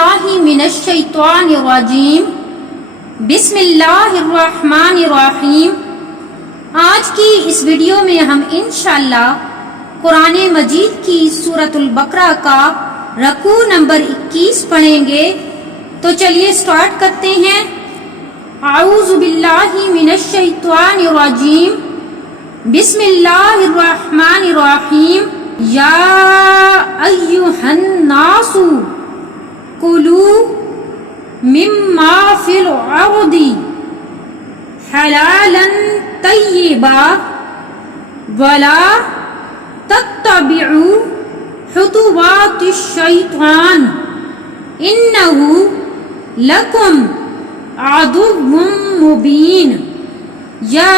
باللہ من الشیطان الرجیم بسم اللہ الرحمن الرحیم۔ آج کی اس ویڈیو میں ہم انشاءاللہ قرآن مجید کی سورۃ البقرہ کا رکوع نمبر 21 پڑھیں گے، تو چلیے سٹارٹ کرتے ہیں۔ اعوذ باللہ من الشیطان الرجیم بسم اللہ الرحمن الرحیم۔ یا ایھا الناس کلوا مما فی الارض حلالا طیبا ولا تتبعوا خطوات الشیطان انہ لکم عدو مبین۔ یا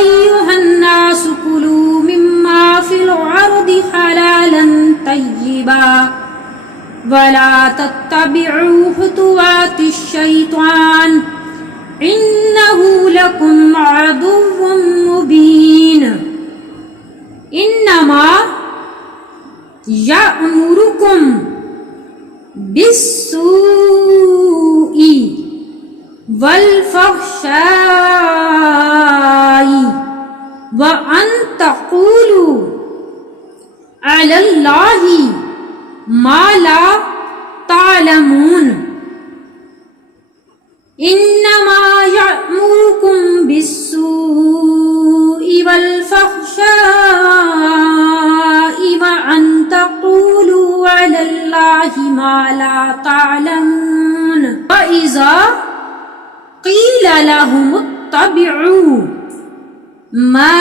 ایھا الناس کلوا مما فی الارض حلالا طیبا ولا تتبعوا خطوات الشیطان انہ لکم عدو مبین۔ انما یأمرکم بالسوء والفحشاء وأن تقولوا على الله ما لا تعلمون۔ انما يأمركم بالسوء والفحشاء وأن تقولوا على الله ما لا تعلمون۔ وإذا قيل لهم اتبعوا ما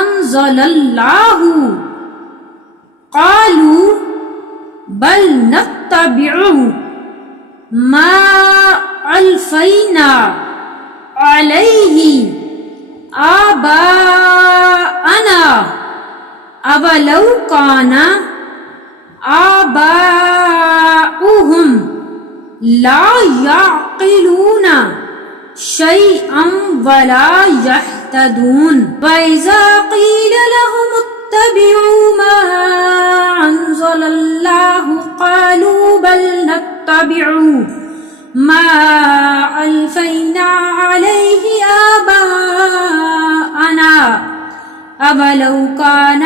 أنزل الله قالوا بل نتبع ما ألفينا عليه آباءنا أولو كان آباؤهم لا يعقلون شيئا ولا يهتدون۔ وإذا قيل لهم اتبعوا ما أنزل الله قالوا بل نتبع ما ألفينا عليه آباءنا أولو كان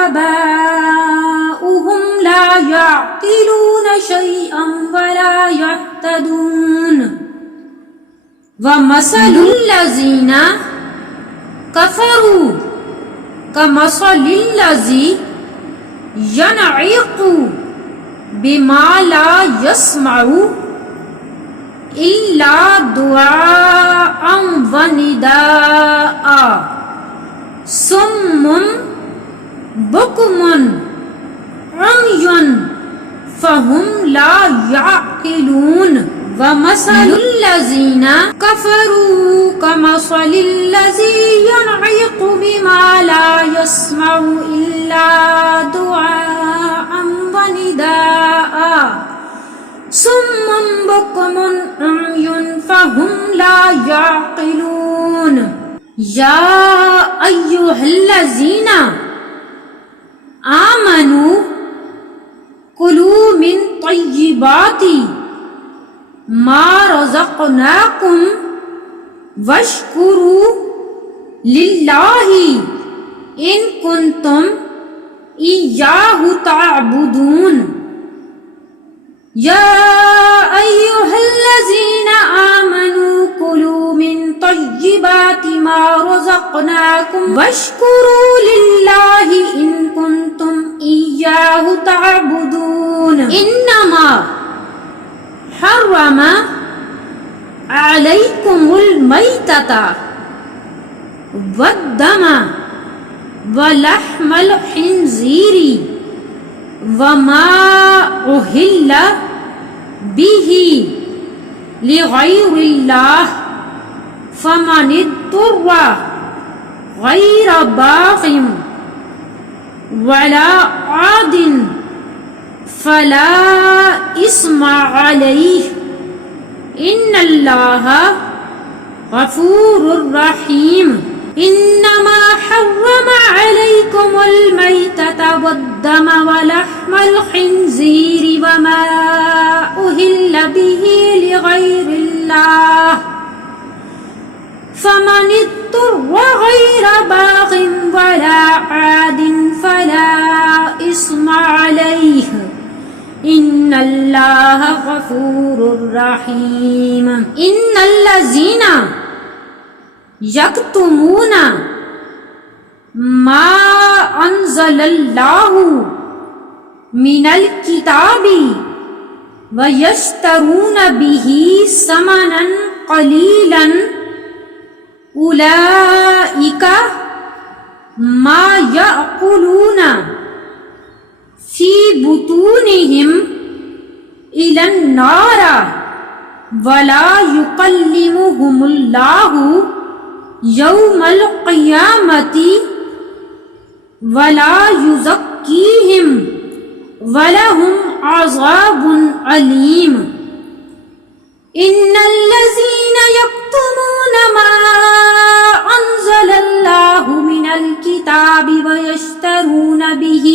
آباؤهم لا يعقلون شيئا ولا يهتدون۔ ومثل الذين كفروا كمثل الذي ينعق بما لا يسمع إلا دعاء ونداء صم بكم عمي فهم لا يعقلون۔ ومثل الذين كفروا كمثل الذي ينعق بما لا يسمع إلا دعاء ونداء صم بكم عمي فهم لا يعقلون۔ يا أيها الذين آمنوا كلوا من طيبات ما رزقناكم واشكروا لله إن كنتم إياه تعبدون۔ يا أيها الذين آمنوا كلوا من طيبات ما رزقناكم واشكروا لله إن كنتم إياه تعبدون۔ إنما حرم عليكم الميتة والدم ولحم الخنزير وما أهل به لغير الله فمن اضطر غير باغ ولا عاد فلا إثم عليه إن الله غفور رحيم۔ انما حرم عليكم الميتة والدم ولحم الخنزير وما فمن اضطر غير باغ ولا عاد فلا إثم عليه إن الله غفور رحيم إن الذين يكتمون ما أنزل الله من الكتاب ويشترون به ثمنا قليلا أولئك ما يأكلون في بطونهم إلى النار ولا يكلمهم الله يوم القيامة ولا يزكيهم وَلَهُمْ عَذَابٌ عَلِيمٌ إِنَّ الَّذِينَ يَكْتُمُونَ مَا أَنزَلَ اللَّهُ مِنَ الْكِتَابِ وَيَشْتَرُونَ بِهِ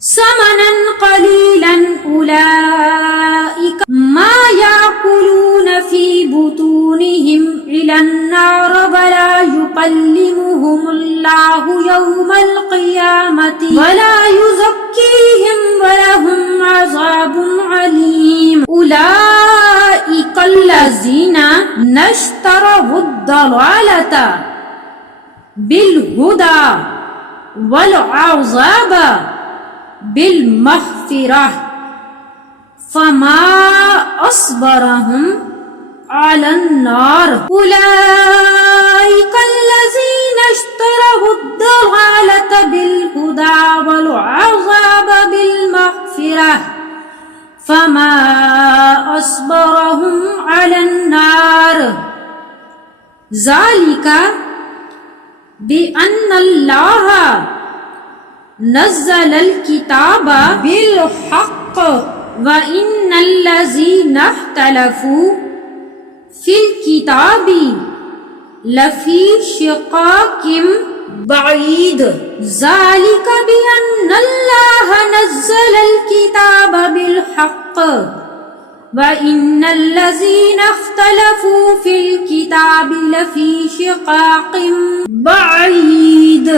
ثَمَنًا قَلِيلًا أُولَئِكَ مَا يَأْكُلُونَ فِي بُطُونِهِمْ إِلَى النَّارِ وَلَا يُكَلِّمُهُمُ اللَّهُ يَوْمَ الْقِيَامَةِ وَلَا يُزَكِّيهِمْ وَلَهُمْ عَذَابٌ عَلِيمٌ أُولَئِكَ الَّذِينَ اشْتَرَوُا الضَّلَالَةَ بِالْهُدَى وَالْعَذَابَ بِالْمَغْفِرَةِ فَمَا أَصْبَرَهُمْ على النار أولئك الذين اشتروا الضلالة بالهدى والعذاب بالمغفرة فما أصبرهم على النار ذلك بأن الله نزل الكتاب بالحق وإن الذين اختلفوا في الكتاب لفي شقاق بعيد ذلك بأن الله نزل الكتاب بالحق وإن الذين اختلفوا في الكتاب لفي شقاق بعيد.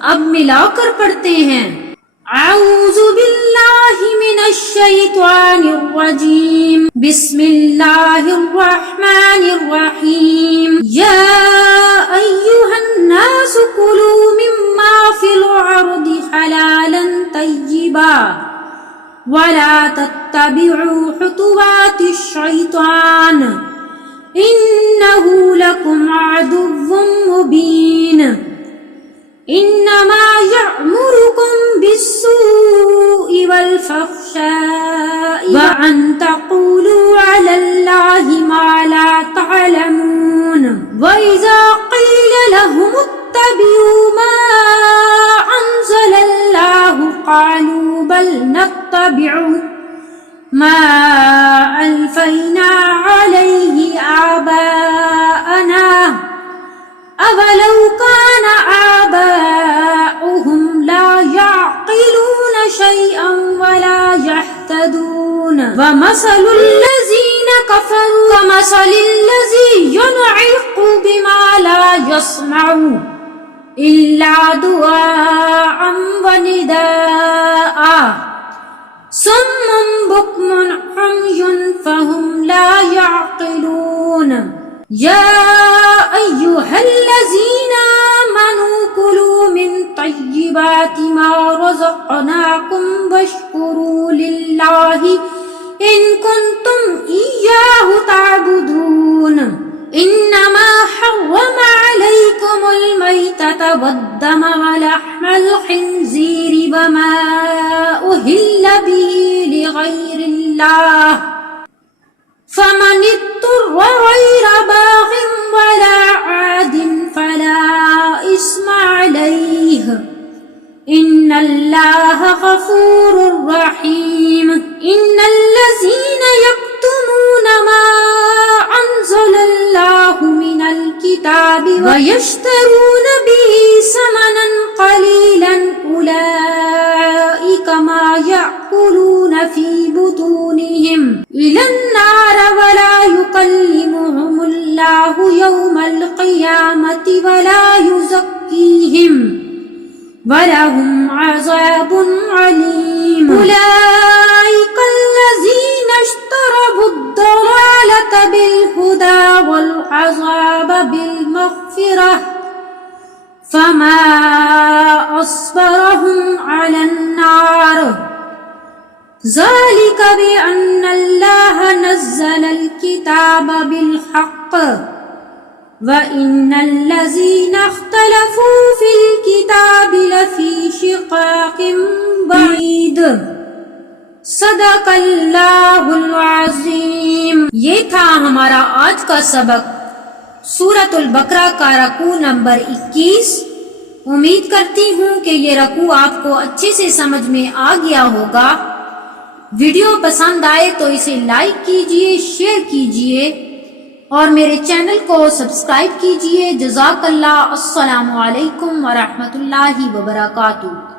اب ملا کر پڑھتے ہیں. اعوذ باللہ من الشیطان الرجیم بسم اللہ الرحمن الرحیم یا ایہا الناس کلوا مما فی الارض حلالا طیبا ولا تتبعوا خطوات الشیطان انہ لکم عدو مبین انما یأمرکم بالسوء والفحشاء وان تقولوا علی اللہ ما لا تعلمون وَإِذَا قِيلَ لَهُمُ اتَّبِعُوا مَا أَنزَلَ اللَّهُ قَالُوا بَلْ نَتَّبِعُ مَا أَلْفَيْنَا عَلَيْهِ آبَاءَنَا أَوَلَوْ كَانَ آبَاؤُهُمْ لَا يَعْقِلُونَ شَيْئًا وَلَا يَهْتَدُونَ وَمَثَلُ الَّذِينَ كَفَرُوا كَمَثَلِ الَّذِي يُنْعِقُ بِمَا لَا يَسْمَعُ إِلَّا دُعَاءً وَنِدَاءً صُمٌّ بُكْمٌ عُمْيٌ فَهُمْ لَا يَعْقِلُونَ يَا أَيُّهَا الَّذِينَ آمَنُوا كُلُوا مِن طَيِّبَاتِ مَا رَزَقْنَاكُمْ وَاشْكُرُوا لِلَّهِ إِن كُنتُمْ إِيَّاهُ تَعْبُدُونَ إِنَّمَا حَرَّمَ عَلَيْكُمُ الْمَيْتَةَ وَالدَّمَ وَلَحْمَ الْخِنزِيرِ وَمَا أُهِلَّ بِهِ لِغَيْرِ اللَّهِ فَمَنِ اضْطُرَّ غَيْرَ بَاغٍ وَلَا عَادٍ فَلَا إِثْمَ عَلَيْهِ إِنَّ اللَّهَ غَفُورٌ رَّحِيمٌ إِنَّ الَّذِينَ يَكْتُمُونَ مَا أَنزَلَ اللَّهُ مِنَ الْكِتَابِ وَيَشْتَرُونَ بِهِ ثَمَنًا قَلِيلًا أُولَئِكَ مَا يَأْكُلُونَ فِي بُطُونِهِمْ إِلَى النَّارِ وَلَا يُكَلِّمُهُمُ اللَّهُ يَوْمَ الْقِيَامَةِ وَلَهُمْ عَذَابٌ عَلِيمٌ أُولَئِكَ الَّذِينَ اشْتَرَوُا الضَّلَالَةَ بِالْهُدَى وَالْعَذَابَ بِالْمَغْفِرَةِ فَمَا أَصْبَرَهُمْ عَلَى النَّارِ ذَلِكَ بِأَنَّ اللَّهَ نَزَّلَ الْكِتَابَ بِالْحَقِّ وَإِنَّ الَّذِينَ اخْتَلَفُوا فِي الْكِتَابِ لَفِي شِقَاقٍ بَعِيدٍ صدق اللہ العظیم۔ یہ تھا ہمارا آج کا سبق سورۃ البقرہ کا رکوع نمبر 21۔ امید کرتی ہوں کہ یہ رکوع آپ کو اچھے سے سمجھ میں آ گیا ہوگا۔ ویڈیو پسند آئے تو اسے لائک کیجئے، شیئر کیجئے اور میرے چینل کو سبسکرائب کیجئے۔ جزاک اللہ۔ السلام علیکم ورحمۃ اللہ وبرکاتہ۔